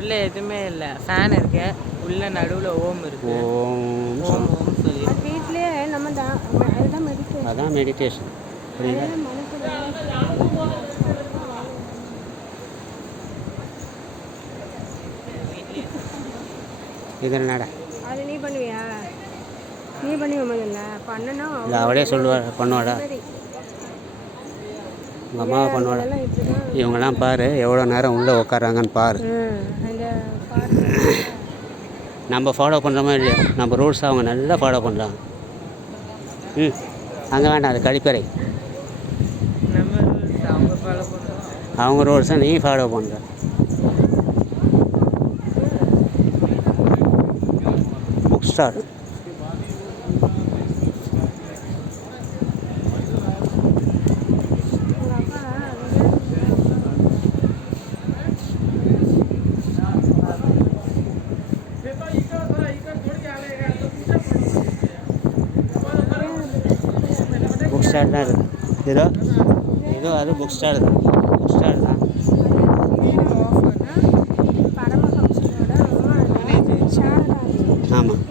உள்ள எதுவுமே இல்லை, ஃபேன் இருக்கு, உள்ள நடுவில் ஓம் இருக்கு. ஓம் ஓம் ஓம் சொல்லி வீட்லயே நம்ம அதுதான் மெடிடேஷன். அதான் மெடிடேஷன். புரியுதா? இது என்னடா? அது நீ பண்ணுவியா? நீ பண்ணுவ முதல்ல பண்ணனா இல்லை அவளே சொல்லுவாள் பண்ணுவாடா? உங்கள் அம்மாவை பண்ணுவாடா? இவங்கெல்லாம் பாரு எவ்வளோ நேரம் உள்ளே உட்காராங்கன்னு பாரு. நம்ம ஃபாலோ பண்ணுறோமா இல்லையா? நம்ம ரூல்ஸ் அவங்க நல்லா ஃபாலோ பண்ணுறாங்க. அங்கே வேண்டாம், அது கழிப்பறை. நம்ம ரூல்ஸ் அவங்க ஃபாலோ பண்ணுறோம், அவங்க ரூல்ஸை நீ ஃபாலோ பண்ணுற. Book star. புக் ஸ்டார் தான் இருக்குது. ஏதோ அது புக் ஸ்டார் தான். புக் ஸ்டார் தான். பரமஹம்சனோட ஆமாம்.